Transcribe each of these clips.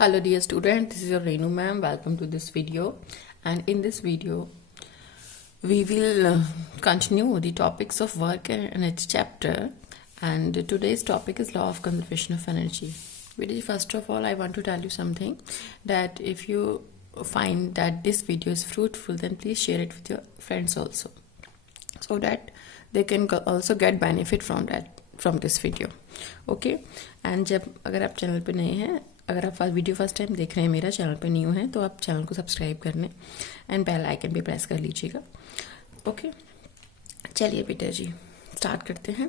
Hello dear student, this is your Renu ma'am. Welcome to this video, and in this video we will continue the topics of work and its chapter, and today's topic is law of conservation of energy. First of all, I want to tell you something, that if you find that this video is fruitful, then please share it with your friends also, so that they can also get benefit from this video. Okay, and जब अगर आप channel पे नए हैं, अगर आप video first time देख रहे हैं मेरा चैनल पे न्यू है, तो आप चैनल को सब्सक्राइब करने एंड बेल आइकन भी प्रेस कर लीजिएगा. ओके, चलिए बेटा जी स्टार्ट करते हैं.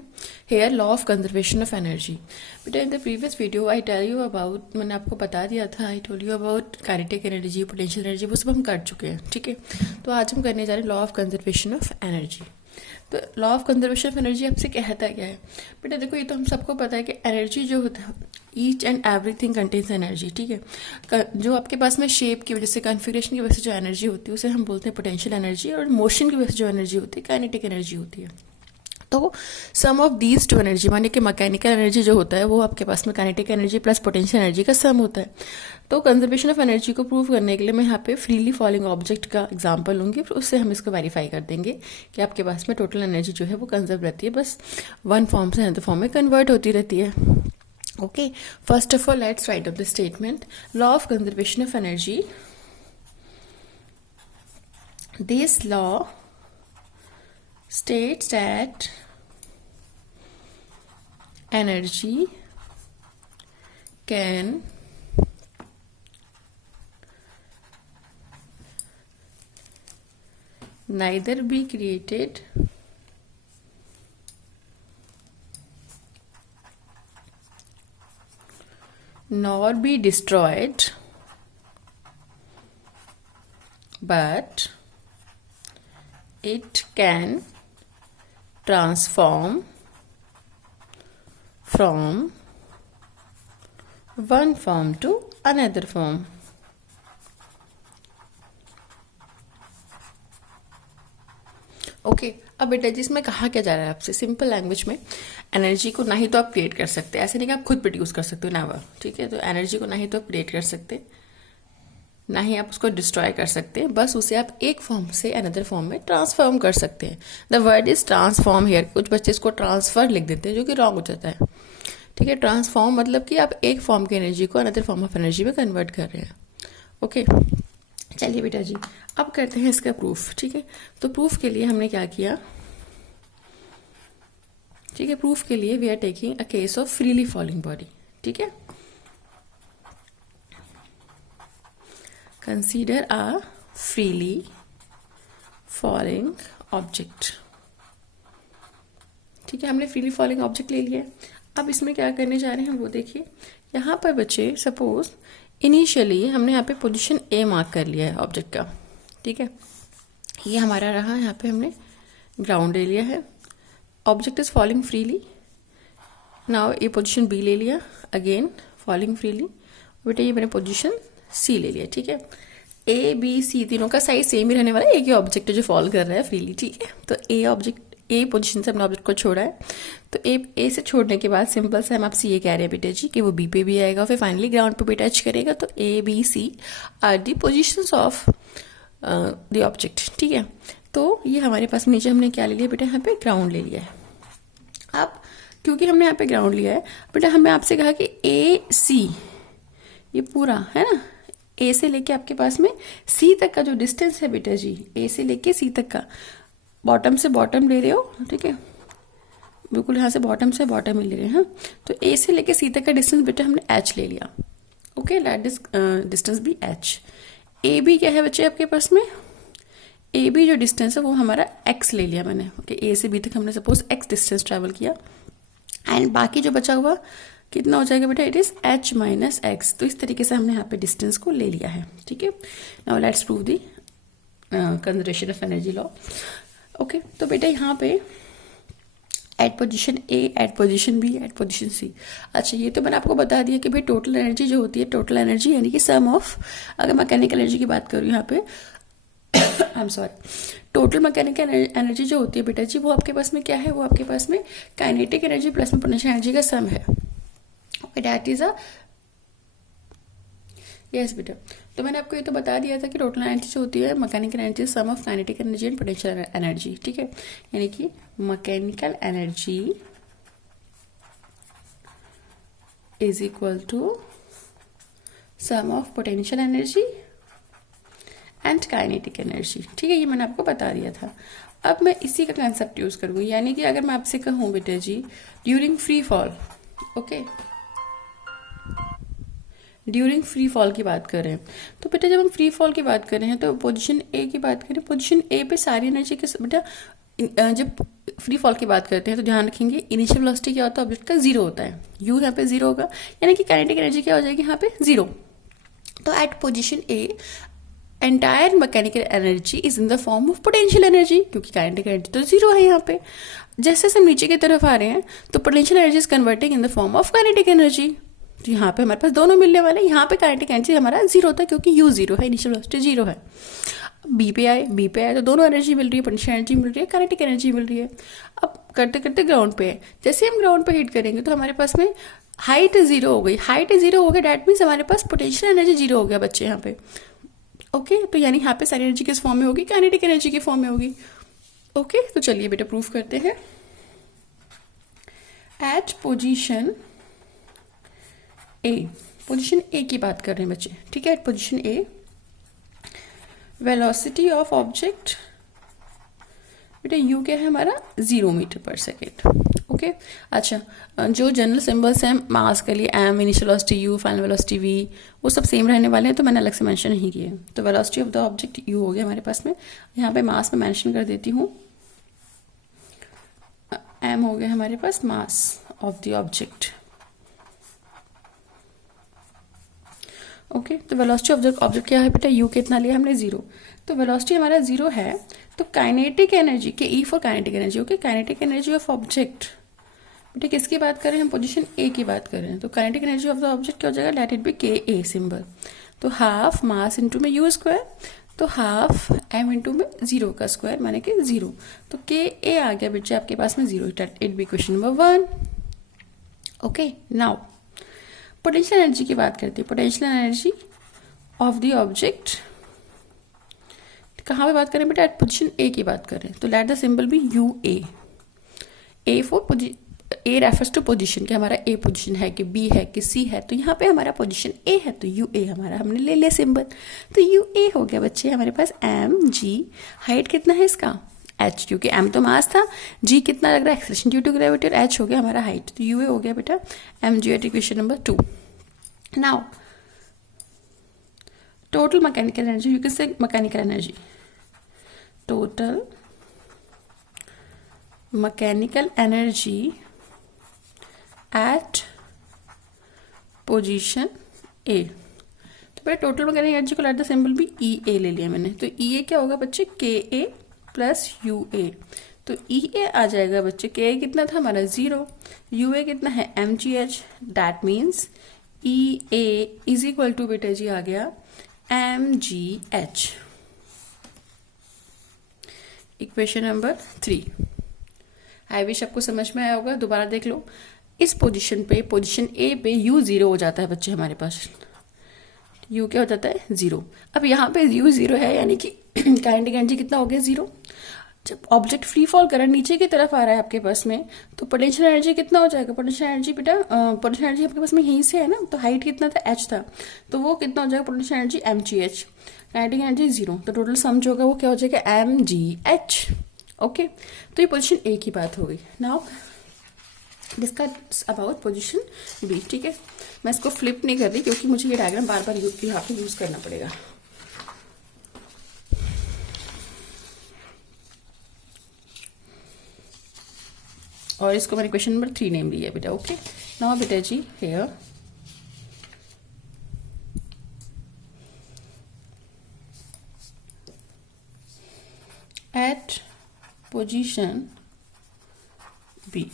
Here law of conservation of energy. बेटा in the previous video I tell you about, मैंने आपको बता दिया था, I told you about kinetic energy, potential energy, वो सब हम कर चुके हैं. ठीक है, तो आज हम करने जा रहे हैं law of conservation of energy. तो law of conservation of energy आपसे कहता क्या है बेटा? देखो, ये तो हम सबको पता है कि एनर्जी जो होता है, each and everything contains energy. ठीक है, जो आपके पास में शेप की वजह से, कॉन्फ़िगरेशन की वजह से जो एनर्जी होती है उसे हम बोलते हैं पोटेंशियल एनर्जी, और मोशन की वजह से जो एनर्जी होती है काइनेटिक एनर्जी होती है. तो सम ऑफ दीज टू एनर्जी, माने कि मैकेनिकल एनर्जी जो होता है वो आपके पास में kinetic energy plus potential energy का सम होता है. तो कंजर्वेशन ऑफ एनर्जी को प्रूव करने के लिए मैं यहाँ पे फ्रीली फॉलिंग ऑब्जेक्ट का एग्जांपल लूँगी, फिर उससे हम इसको वेरीफाई कर देंगे कि आपके पास में टोटल एनर्जी जो है वो कंजर्व रहती है, बस वन फॉर्म से अनदर फॉर्म में कन्वर्ट होती रहती है. Okay, first of all, let's write up the statement. Law of conservation of energy. This law states that energy can neither be created nor be destroyed, but it can transform from one form to another form. Okay, अब बेटा जी इसमें कहा क्या जा रहा है आपसे? Simple language में, एनर्जी को ना ही तो आप क्रिएट कर सकते, ऐसे नहीं कि आप खुद प्रोड्यूस कर सकते हो, नेवर. ठीक है, तो एनर्जी को ना ही तो आप क्रिएट कर सकते, ना ही आप उसको डिस्ट्रॉय कर सकते, बस उसे आप एक फॉर्म से अनदर फॉर्म में ट्रांसफॉर्म कर सकते हैं. The word is transform here. कुछ बच्चे इसको ट्रांसफर लिख देते हैं, जो कि रॉन्ग हो जाता है. ठीक है, ट्रांसफॉर्म मतलब कि आप एक फॉर्म की एनर्जी को अनदर फॉर्म ऑफ एनर्जी में कन्वर्ट कर रहे हैं. ओके, चलिए बेटा जी अब करते हैं इसका प्रूफ. ठीक है, तो प्रूफ के लिए हमने क्या किया? ठीक है, प्रूफ के लिए we are taking a case of freely falling body. ठीक है, consider a freely falling object. ठीक है, हमने फ्रीली फॉलिंग ऑब्जेक्ट ले लिया. अब इसमें क्या करने जा रहे हैं वो देखिए. यहाँ पर बच्चे सपोज इनिशियली हमने यहाँ पे पोजीशन ए मार्क कर लिया है ऑब्जेक्ट का. ठीक है, ये हमारा रहा, यहाँ पे हमने ग्राउंड ले लिया है. Object is falling freely. Now ये पोजीशन बी ले लिया, अगेन फॉलिंग फ्रीली. बेटा ये मैंने पोजीशन सी ले लिया. ठीक है, ए बी सी तीनों का साइज सेम ही रहने वाला है, एक ही ऑब्जेक्ट है जो फॉल कर रहा है फ्रीली. ठीक है, तो ए पोजीशन से हमने ऑब्जेक्ट को छोड़ा है, तो ए से छोड़ने के बाद सिंपल से हम आपसे ये कह रहे हैं बेटा जी कि वो बी पे भी आएगा, फिर फाइनली ग्राउंड पे भी टच करेगा. तो A B C are the positions of the object. ठीक है, तो ये हमारे पास नीचे हमने क्या ले लिया बेटा? यहाँ पे ग्राउंड ले लिया है. अब क्योंकि हमने यहाँ पे ग्राउंड लिया है बेटा, हमें आपसे कहा कि ए सी ये पूरा है ना, ए से लेके आपके पास में सी तक का जो डिस्टेंस है बेटा जी, ए से लेके सी तक का, बॉटम से बॉटम ले रहे हो. ठीक है, बिल्कुल यहाँ से बॉटम ही ले रहे हैं. तो ए से लेके सी तक का डिस्टेंस बेटा हमने एच ले लिया. Okay, let this distance be H. A B क्या है बच्चे आपके पास में? ए बी जो डिस्टेंस है वो हमारा एक्स ले लिया मैंने. ओके, ए से बी तक हमने सपोज एक्स डिस्टेंस ट्रेवल किया, एंड बाकी जो बचा हुआ कितना हो जाएगा बेटा? It is H minus x. तो इस तरीके से हमने यहाँ पे डिस्टेंस को ले लिया है. ठीक है, now let's prove the conservation of energy law. Okay, तो बेटा यहाँ पे at position A, at position B, at position C. अच्छा, ये तो मैंने आपको बता दिया कि भाई टोटल एनर्जी जो होती है, टोटल एनर्जी यानी कि सम ऑफ, अगर मैकेनिकल एनर्जी की बात करूँ यहाँ पे I am sorry, total mechanical energy जो होती है बेटा जी, वो आपके पास में क्या है? वो आपके पास में काइनेटिक एनर्जी प्लस में पोटेंशियल एनर्जी का सम है. दैट इज अ यस बेटा, तो मैंने आपको ये तो बता दिया था कि टोटल एनर्जी जो होती है mechanical energy sum of kinetic energy and potential energy, ठीक है। यानी कि mechanical energy is equal to sum of potential energy and kinetic energy, ठीक है, ये मैंने आपको बता दिया था। अब मैं इसी का कंसेप्ट यूज करूंगी, यानी कि अगर मैं आपसे कहूँ बेटा जी during free fall, okay, during free fall की बात कर रहे हैं, तो बेटा जब हम फ्री फॉल की बात कर रहे हैं तो पोजीशन ए की बात करें, पोजीशन ए पे सारी एनर्जी के बेटा जब फ्री फॉल की बात करते हैं तो ध्यान रखेंगे इनिशियल वेलोसिटी क्या होता है ऑब्जेक्ट का, जीरो होता है, यू यहाँ पे जीरो होगा, यानी कि काइनेटिक एनर्जी क्या हो जाएगी यहाँ पे जीरो। तो at position A entire mechanical energy is in the form of potential energy, क्योंकि काइनेटिक एनर्जी तो जीरो है यहाँ पे। जैसे हम नीचे की तरफ आ रहे हैं तो potential energy is converting in the form of kinetic energy, तो यहाँ पे हमारे पास दोनों मिलने वाले हैं। यहाँ पे काइनेटिक एनर्जी हमारा जीरो होता है क्योंकि यू जीरो है, इनिशियल वेलोसिटी जीरो है। बी पे आए तो दोनों एनर्जी मिल रही है, पोटेंशियल एनर्जी मिल रही है, काइनेटिक एनर्जी मिल रही है। अब करते करते ग्राउंड पे है, जैसे हम ग्राउंड पे हिट करेंगे तो हमारे पास में हाइट जीरो हो गई, हाइट जीरो हो गई, डैट मीन्स हमारे पास पोटेंशियल एनर्जी जीरो हो गया बच्चे यहाँ पे, ओके। तो यानी यहाँ पे सारी एनर्जी किस फॉर्म में होगी, काइनेटिक एनर्जी के फॉर्म में होगी, ओके। तो चलिए बेटा प्रूफ करते हैं। At position A, position A की बात कर रहे हैं बच्चे, ठीक है। At position A velocity of object बेटा यू क्या है हमारा 0 मीटर पर सेकेंड, ओके। अच्छा, जो जनरल सिंबल्स हैं मास के लिए M, initial velocity U, final velocity V, वो सब सेम रहने वाले हैं, तो मैंने अलग से मेंशन नहीं किए। तो velocity of the object you हो गया हमारे पास में, यहाँ पे मास में मेंशन कर देती हूँ, एम हो गया हमारे पास mass of the object, okay. तो वेलोसिटी ऑफ द ऑब्जेक्ट क्या है बेटा, यू कितना लिया हमने 0, तो वेलोसिटी हमारा 0 है। तो काइनेटिक एनर्जी के E for kinetic energy, okay, kinetic energy of object बेटा किसकी बात कर रहे हैं हम, पोजीशन ए की बात कर रहे हैं। तो kinetic energy of the object क्या हो जाएगा, लेट इट बी के ए सिंबल, तो हाफ मास इंटू में यू स्क्वायर, तो हाफ एम इंटू में 0 का स्क्वायर माने कि 0, तो के ए आ गया बच्चे आपके पास में 0, it be question number 1, okay. Now potential energy की बात करते हैं, potential energy of the object कहाँ पे बात करें बेटा, एट पोजीशन ए की बात करें, तो let the symbol be U A for A refers to position, कि हमारा ए पोजीशन है कि बी है कि सी है, तो यहाँ पे हमारा पोजीशन ए है, तो यू ए हमारा हमने ले लिया सिंबल, तो यू ए हो गया बच्चे हमारे पास एम जी, हाइट कितना है इसका एच, क्योंकि एम तो मास था, जी कितना लग रहा है एक्सेलरेशन ड्यू टू ग्रेविटी, और एच हो गया हमारा हाइट, तो यू ए हो गया बेटा M G at equation number 2। Now total mechanical energy, you can say mechanical energy, total mechanical energy at position A, तो बेटा टोटल मैकेनिकल एनर्जी को लेट द सिंबल भी ई ए ले लिया मैंने, तो ई ए क्या होगा बच्चे के ए प्लस यू ए, तो ई ए आ जाएगा बच्चे, के ए कितना था हमारा 0, यू ए कितना है M G H, that means E A is equal to बेटा जी आ गया M G H, equation number 3। I wish आपको समझ में आया होगा, दोबारा देख लो। इस पोजीशन पे, पोजीशन ए पे u 0 हो जाता है बच्चे हमारे पास, u क्या हो जाता है 0। अब यहाँ पे u 0 है, यानी कि काइनेटिक एनर्जी कितना हो गया 0। जब ऑब्जेक्ट फ्री फॉल कर रहा है, नीचे की तरफ आ रहा है आपके पास में, तो पोटेंशियल एनर्जी कितना हो जाएगा, पोटेंशियल एनर्जी बेटा पोटेंशियल एनर्जी आपके पास में यहीं से है ना, तो हाइट कितना था h था, तो वो कितना हो जाएगा potential energy M G H, kinetic energy 0, तो टोटल सम जो होगा वो क्या हो जाएगा एम जी एच, ओके। तो ये पोजीशन ए की बात हो गई। Now discuss about position B, ठीक है। मैं इसको फ्लिप नहीं कर रही क्योंकि मुझे ये डायग्राम बार बार यहाँ पे यूज करना पड़ेगा। और इसको मैंने क्वेश्चन नंबर 3 नेम लिया बेटा, ओके। नाउ बेटा जी हियर एट पोजीशन बी,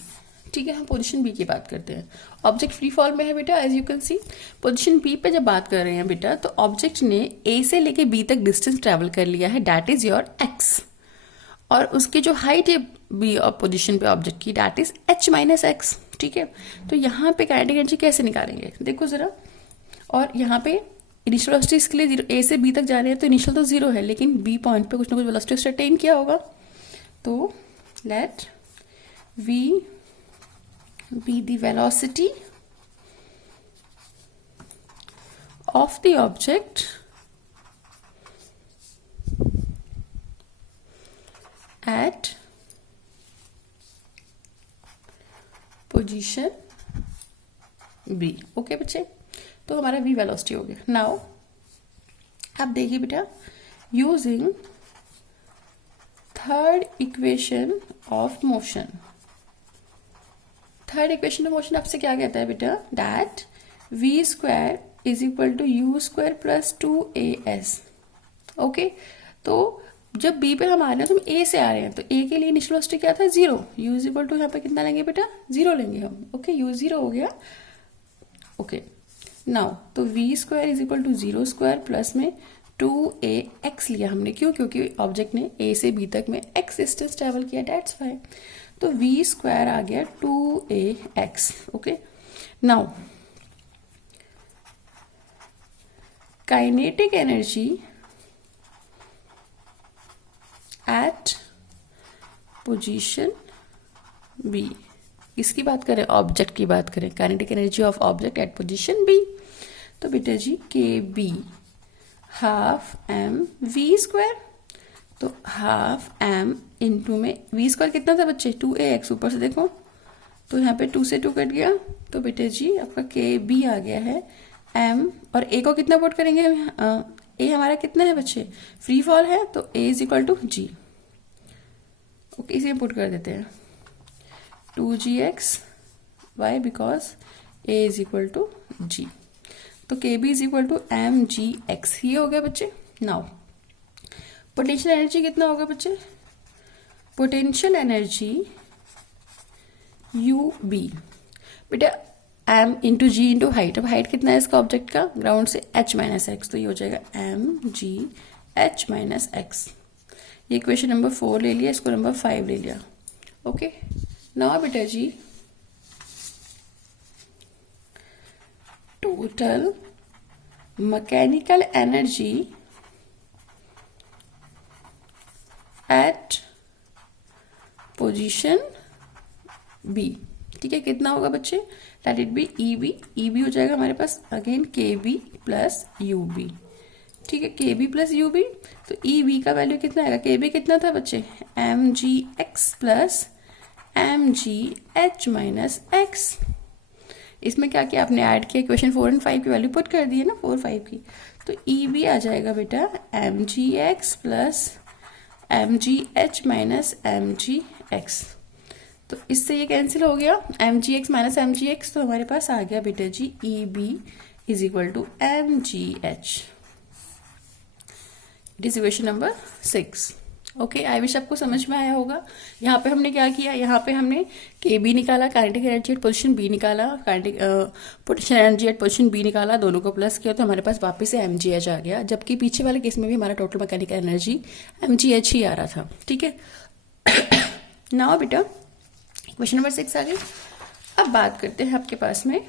ठीक है, हम पोजीशन बी की बात करते हैं। ऑब्जेक्ट फ्री फॉल में है बेटा, as you can see. Position B पे जब बात कर रहे हैं बेटा, तो ऑब्जेक्ट ने ए से लेके बी तक डिस्टेंस ट्रेवल कर लिया है, दैट इज योर एक्स, और उसकी जो हाइट है बी पोजीशन पे ऑब्जेक्ट की, that is H minus x, ठीक है। तो यहाँ पे काइनेटिक एनर्जी कैसे निकालेंगे देखो जरा, और यहाँ पे इनिशियल वेलोसिटी इसके लिए 0 ए से बी तक जा रहे हैं तो इनिशियल तो 0 है, लेकिन बी पॉइंट पे कुछ ना कुछ वेलोसिटी उसने अटेन किया होगा। तो let V be the velocity of the object at position B. Okay बच्चे, तो हमारा v वेलोसिटी हो गया। नाउ अब देखिए बेटा, using third equation of motion. Third equation of motion आपसे क्या कहता है बेटा, that v square is equal to U square plus 2as। Okay, तो जब b पे हम आ रहे हैं तो हम a से आ रहे हैं, तो a के लिए इनिशियल वेलोसिटी क्या था 0, u इज इक्वल टू यहाँ पे कितना लेंगे बेटा 0 लेंगे हम। ओके, u 0 हो गया। ओके नाउ तो v square is equal to 0 square plus में 2ax लिया हमने, क्यों, क्योंकि ऑब्जेक्ट ने a से b तक में x डिस्टेंस ट्रेवल किया, डेट्स वाई। तो v स्क्वायर आ गया 2ax। Okay now kinetic energy at position b, किसकी बात करें, ऑब्जेक्ट की बात करें, kinetic energy of object at position b। तो बेटा जी K B half M V square, तो हाफ एम इंटू में वी स्क्वायर कितना था बच्चे 2ax, ऊपर से देखो तो यहाँ पे 2 से 2 कट गया, तो बेटा जी आपका के बी आ गया है m, और a को कितना पुट करेंगे हम, a हमारा कितना है बच्चे फ्री फॉल है, तो a is equal to G. Okay, इसे पुट कर देते हैं 2gx, why, because a is equal to g। तो K B is equal to mgx, ये हो गया बच्चे। नाउ पोटेंशियल एनर्जी कितना होगा बच्चे, पोटेंशियल एनर्जी यू बी बेटा m इंटू जी इंटू हाइट। अब हाइट कितना है इसका ऑब्जेक्ट का, ग्राउंड से h माइनस एक्स, तो ये हो जाएगा mgh माइनस एक्स। ये इक्वेशन नंबर 4 ले लिया, इसको नंबर 5 ले लिया। ओके नाउ बेटा जी total mechanical energy at position B, ठीक है, कितना होगा बच्चे, let it be E B हो जाएगा हमारे पास again K B plus U B. ठीक है, के बी प्लस यू बी, तो ई बी का वैल्यू कितना आएगा, के बी कितना था बच्चे M G X plus M G H minus X. इसमें क्या किया आपने, ऐड किया, इक्वेशन 4 और 5 की वैल्यू पुट कर दी है ना, 4 5 की, तो ई बी आ जाएगा बेटा M G X plus M G H minus M G X. तो इससे ये कैंसिल हो गया, M G X minus M G X, तो हमारे पास आ गया बेटा जी E B is equal to M G H. It is equation number 6। Okay, I wish आपको समझ में आया होगा। यहाँ पे हमने क्या किया, यहाँ पे हमने के बी निकाला, kinetic energy at position B निकाला, kinetic potential energy at position B निकाला, दोनों को प्लस किया तो हमारे पास वापस से एम जी एच आ गया, जबकि पीछे वाले केस में भी हमारा total mechanical energy M G H ही आ रहा था। ठीक है, नाउ बेटा क्वेश्चन नंबर 6 आ गई। अब बात करते हैं आपके पास में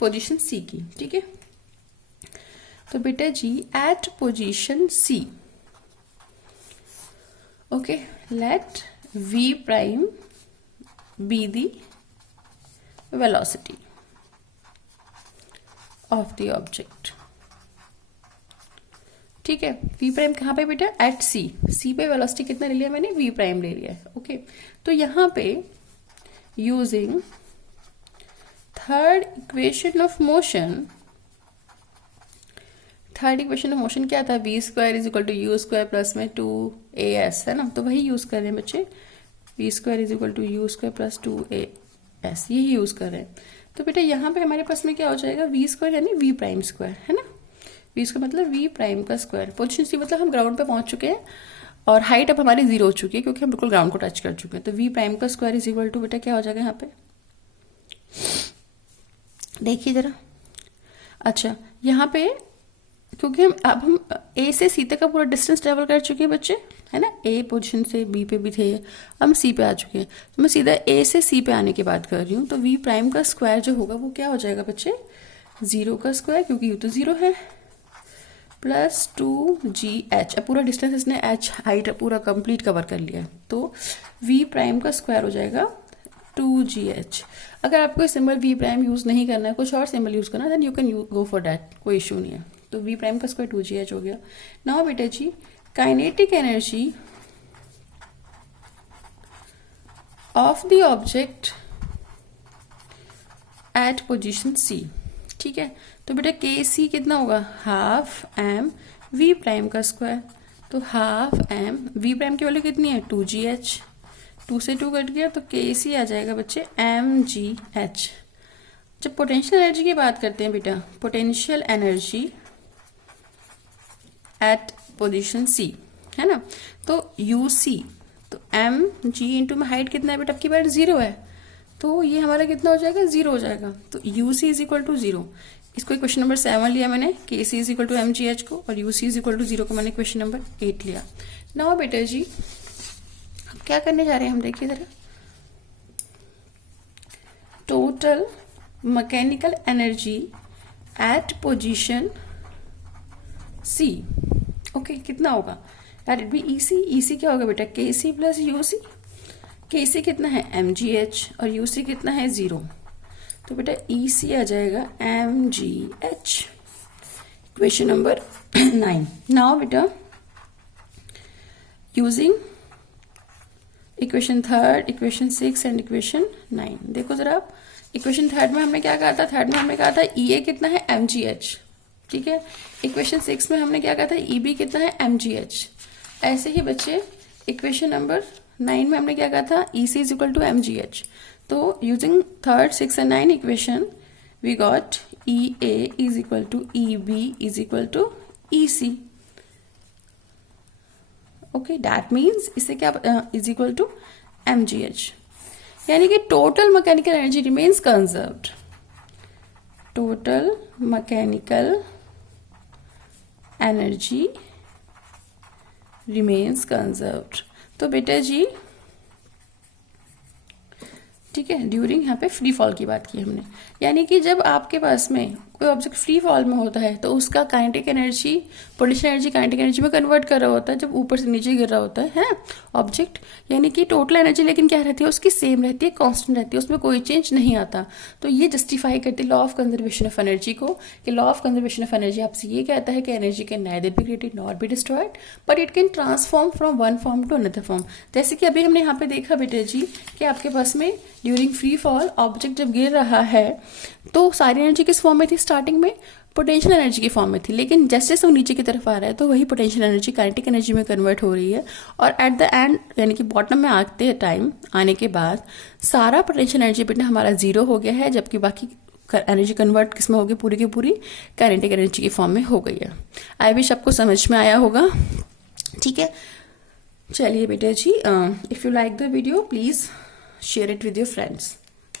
पोजीशन सी की। ठीक है, तो बेटा जी at position C, okay, let v prime B the velocity of the object. ठीक है, v प्राइम कहाँ पे बेटा, एट सी, सी पे वेलोसिटी कितना ले लिया मैंने, v प्राइम ले लिया है। ओके, तो यहाँ पे using third equation of motion, third equation of motion क्या था, V square is equal to U square plus में 2as है ना, तो वही यूज कर रहे हैं बच्चे, V square is equal to U square plus 2as, यही यूज कर रहे हैं। तो बेटा यहाँ पे हमारे पास में क्या हो जाएगा, वी स्क्वायर यानी वी प्राइम स्क्वायर है ना, वी स्क्वायर मतलब वी प्राइम का स्क्वायर। पोजीशन सी मतलब हम ग्राउंड पे पहुंच चुके हैं और हाइट अब हमारी 0 हो चुकी है क्योंकि हम बिल्कुल ग्राउंड को टच कर चुके हैं। तो वी प्राइम का स्क्वायर इज इक्वल टू बेटा क्या हो जाएगा यहाँ पे, देखिए जरा। अच्छा, यहाँ पे क्योंकि हम ए से सी तक का पूरा डिस्टेंस ट्रेवल कर चुके हैं बच्चे, है ना, ए पोजीशन से बी पे भी थे, हम सी पे आ चुके हैं, तो मैं सीधा ए से सी पे आने की बात कर रही हूँ। तो वी प्राइम का स्क्वायर जो होगा वो क्या हो जाएगा बच्चे, 0 का स्क्वायर, क्योंकि यू तो 0 है, प्लस 2GH। अब पूरा डिस्टेंस इसने H हाइट पूरा कंप्लीट कवर कर लिया है, तो V प्राइम का स्क्वायर हो जाएगा 2GH। अगर आपको सिंबल V प्राइम यूज नहीं करना है, कुछ और सिंबल यूज करना है, then you can go for that, कोई इशू नहीं है। तो V प्राइम का स्क्वायर 2GH हो गया। नाउ बेटा जी, kinetic energy of the object at position C। ठीक है, तो बेटा KC कितना होगा, हाफ M V प्राइम का स्क्वायर। तो हाफ M V प्राइम की वैल्यू कितनी है, 2GH। 2 से 2 कट गया, तो KC आ जाएगा बच्चे mgh। जब पोटेंशियल एनर्जी की बात करते हैं बेटा, potential energy at position C है ना, तो UC, तो mg इंटू में हाइट कितना है बेटा, आपकी बार 0 है, तो ये हमारा कितना हो जाएगा, 0 हो जाएगा। तो UC इज इक्वल टू 0। इसको क्वेश्चन नंबर 7 लिया मैंने, KC is equal to mgh को, और UC इज इक्वल टू 0 को मैंने क्वेश्चन नंबर 8 लिया। नाउ बेटा जी, अब क्या करने जा रहे हैं हम, देखिए जरा, total mechanical energy at position C। Okay, कितना होगा, दैट इट बी EC क्या होगा बेटा, KC प्लस UC। KC कितना है, mgh, और UC कितना है, 0। तो बेटा EC आ जाएगा mgh, इक्वेशन नंबर 9। नाउ बेटा, using equation 3, equation 6 and equation 9, देखो जरा आप, इक्वेशन 3 में हमने क्या कहा था, EA कितना है, mgh। ठीक है, इक्वेशन 6 में हमने क्या कहा था, EB कितना है, mgh। ऐसे ही बच्चे इक्वेशन नंबर 9 में हमने क्या कहा था, EC is equal to mgh। तो using 3, 6 and 9 equation, we got EA is equal to EB is equal to EC। Okay, that means इसे क्या इज इक्वल टू mgh, यानी कि total mechanical energy remains conserved. Total mechanical energy remains conserved. तो बेटा जी, ठीक है, during यहाँ पे फ्री फॉल की बात की हमने, यानी कि जब आपके पास में कोई ऑब्जेक्ट फ्री फॉल में होता है तो उसका kinetic energy potential energy kinetic energy में कन्वर्ट कर रहा होता है, जब ऊपर से नीचे गिर रहा होता है ऑब्जेक्ट, यानी कि टोटल एनर्जी लेकिन क्या रहती है, उसकी सेम रहती है, कांस्टेंट रहती है, उसमें कोई चेंज नहीं आता। तो ये जस्टिफाई करती है law of conservation of energy को, कि law of conservation of energy आपसे ये कहता है कि energy can neither be created not be destroyed, but it can transform from one form to another form. जैसे कि अभी हमने यहाँ पे देखा बेटा जी, कि आपके पास में ड्यूरिंग फ्री फॉल ऑब्जेक्ट जब गिर रहा है तो सारी एनर्जी किस फॉर्म में थी, स्टार्टिंग में पोटेंशियल एनर्जी की फॉर्म में थी, लेकिन जैसे जैसे वो नीचे की तरफ आ रहा है तो वही पोटेंशियल एनर्जी काइनेटिक एनर्जी में कन्वर्ट हो रही है, और एट द एंड यानी कि बॉटम में आते टाइम आने के बाद सारा पोटेंशियल एनर्जी बेटा हमारा 0 हो गया है, जबकि बाकी एनर्जी कन्वर्ट किस में होगी, पूरी की पूरी काइनेटिक एनर्जी की फॉर्म में हो गई है। आई विश आपको समझ में आया होगा। ठीक है, चलिए बेटा जी, if you like the video please share it with your friends.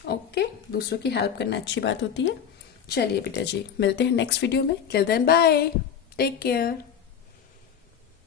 Okay, दूसरों की हेल्प करना अच्छी बात होती है। चलिए बेटा जी, मिलते हैं नेक्स्ट वीडियो में। Till then bye, take care.